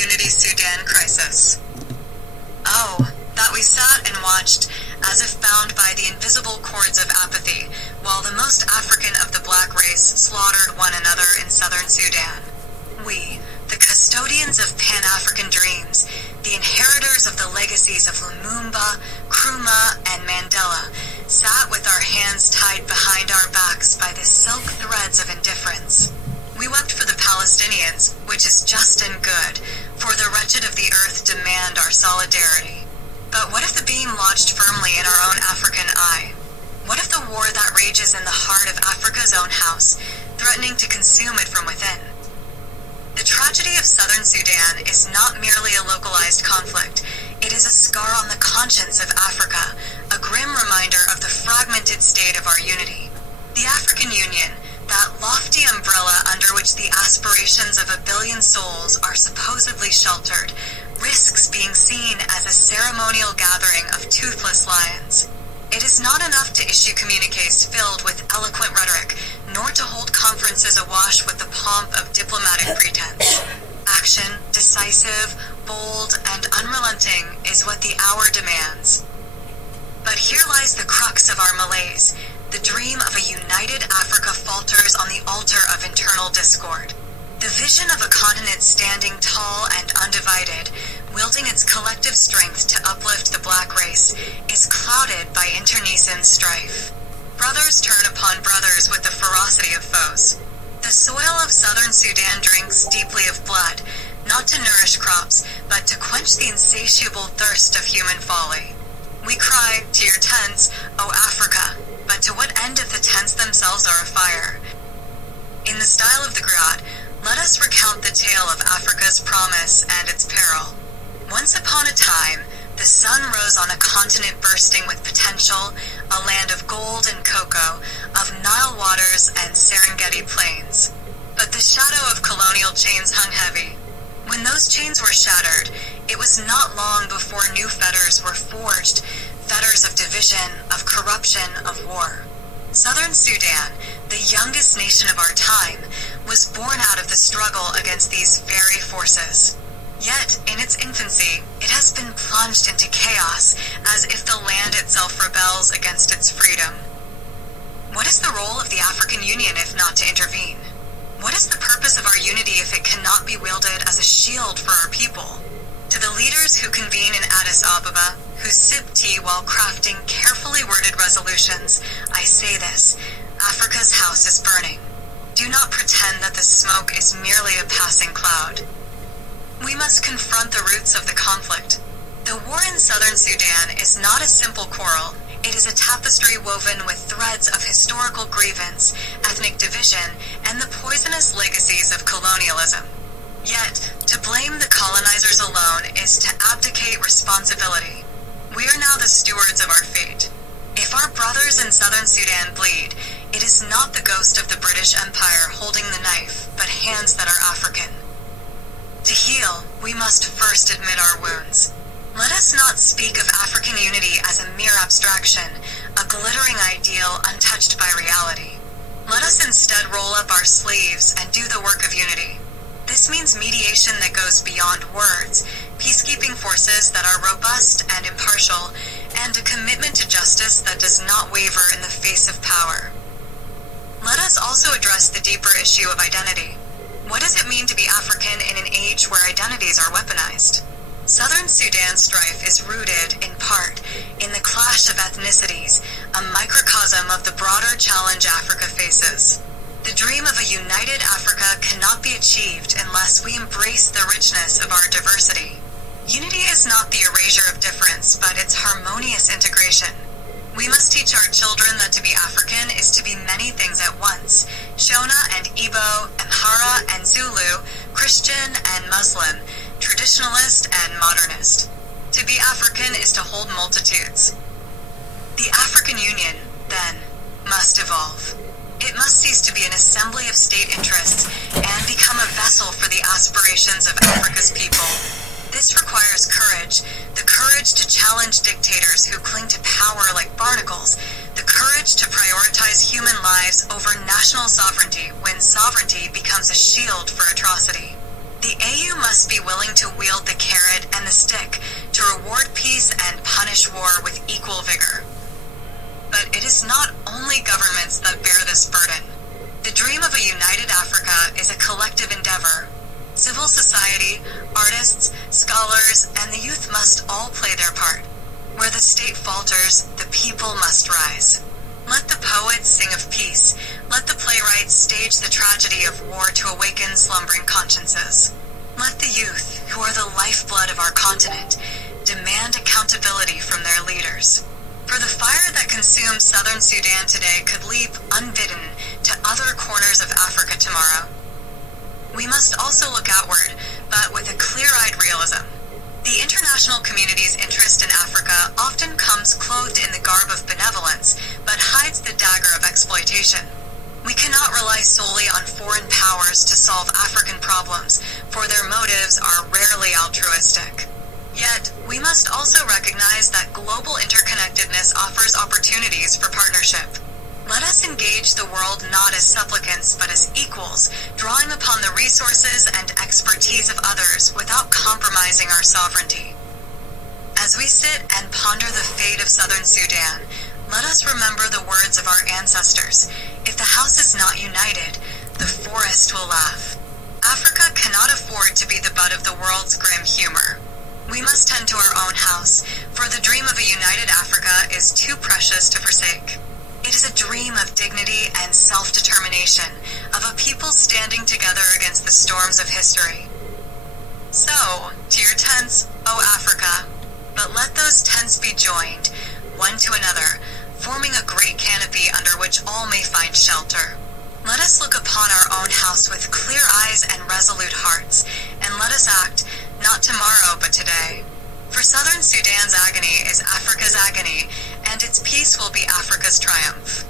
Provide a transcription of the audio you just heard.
Unity Sudan crisis. Oh, that we sat and watched, as if bound by the invisible cords of apathy, while the most African of the black race slaughtered one another in Southern Sudan. We, the custodians of Pan-African dreams, the inheritors of the legacies of Lumumba, Nkrumah, and Mandela, sat with our hands tied behind our backs by the silk threads of indifference. We wept for the Palestinians, which is just and good, for the wretched of the earth demand our solidarity. But what if the beam lodged firmly in our own African eye? What if the war that rages in the heart of Africa's own house, threatening to consume it from within? The tragedy of Southern Sudan is not merely a localized conflict. It is a scar on the conscience of Africa, a grim reminder of the fragmented state of our unity. The African Union, that lofty umbrella under which the aspirations of a billion souls are supposedly sheltered, risks being seen as a ceremonial gathering of toothless lions. It is not enough to issue communiques filled with eloquent rhetoric, nor to hold conferences awash with the pomp of diplomatic pretense. Action, decisive, bold, and unrelenting, is what the hour demands. But here lies the crux of our malaise. The dream of a united Africa falters on the altar of internal discord. The vision of a continent standing tall and undivided, wielding its collective strength to uplift the black race, is clouded by internecine strife. Brothers turn upon brothers with the ferocity of foes. The soil of Southern Sudan drinks deeply of blood, not to nourish crops, but to quench the insatiable thirst of human folly. We cry, to your tents, O Africa, but to what end if the tents themselves are afire? In the style of the Grot, let us recount the tale of Africa's promise and its peril. Once upon a time, the sun rose on a continent bursting with potential, a land of gold and cocoa, of Nile waters and Serengeti plains. But the shadow of colonial chains hung heavy. When those chains were shattered, it was not long before new fetters were forged, fetters of division, of corruption, of war. Southern Sudan, the youngest nation of our time, was born out of the struggle against these very forces. Yet, in its infancy, it has been plunged into chaos, as if the land itself rebels against its freedom. What is the role of the African Union if not to intervene? What is the purpose of our unity if it cannot be wielded as a shield for our people? To the leaders who convene in Addis Ababa, who sip tea while crafting carefully worded resolutions, I say this: Africa's house is burning. Do not pretend that the smoke is merely a passing cloud. We must confront the roots of the conflict. The war in Southern Sudan is not a simple quarrel. It is a tapestry woven with threads of historical grievance, ethnic division, and the poisonous legacies of colonialism. Yet, to blame the colonizers alone is to abdicate responsibility. We are now the stewards of our fate. If our brothers in Southern Sudan bleed, it is not the ghost of the British Empire holding the knife, but hands that are African. To heal, we must first admit our wounds. Let us not speak of African unity as a mere abstraction, a glittering ideal untouched by reality. Let us instead roll up our sleeves and do the work of unity. This means mediation that goes beyond words, peacekeeping forces that are robust and impartial, and a commitment to justice that does not waver in the face of power. Let us also address the deeper issue of identity. What does it mean to be African in an age where identities are weaponized? Southern Sudan's strife is rooted, in part, in the clash of ethnicities, a microcosm of the broader challenge Africa faces. The dream of a united Africa cannot be achieved unless we embrace the richness of our diversity. Unity is not the erasure of difference, but its harmonious integration. We must teach our children that to be African is to be many things at once: Shona and Igbo, Amhara and Zulu, Christian and Muslim, traditionalist and modernist. To be African is to hold multitudes. The African Union, then, must evolve. It must cease to be an assembly of state interests and become a vessel for the aspirations of Africa's people. This requires courage, the courage to challenge dictators who cling to power like barnacles, the courage to prioritize human lives over national sovereignty when sovereignty becomes a shield for atrocity. The AU must be willing to wield the carrot and the stick to reward peace and punish war with equal vigor. But it is not only governments that bear this burden. The dream of a united Africa is a collective endeavor. Civil society, artists, scholars, and the youth must all play their part. Where the state falters, the people must rise. Let the poets sing of peace. Let the playwrights stage the tragedy of war to awaken slumbering consciences. Let the youth, who are the lifeblood of our continent, demand accountability from their leaders. For the fire that consumes Southern Sudan today could leap unbidden to other corners of Africa tomorrow. We must also look outward, but with a clear-eyed realism. The international community's interest in Africa often comes clothed in the garb of benevolence, but hides the dagger of exploitation. We cannot rely solely on foreign powers to solve African problems, for their motives are rarely altruistic. Yet, we must also recognize that global interconnectedness offers opportunities for partnership. Let us engage the world not as supplicants but as equals, drawing upon the resources and expertise of others without compromising our sovereignty. As we sit and ponder the fate of Southern Sudan, let us remember the words of our ancestors. If the house is not united, the forest will laugh. Africa cannot afford to be the butt of the world's grim humor. We must tend to our own house, for the dream of a united Africa is too precious to forsake. It is a dream of dignity and self-determination, of a people standing together against the storms of history. So, to your tents, O Africa, but let those tents be joined, one to another, forming a great canopy under which all may find shelter. Let us look upon our own house with clear eyes and resolute hearts, and let us act, not tomorrow but today. For Southern Sudan's agony is Africa's agony, and its peace will be Africa's triumph.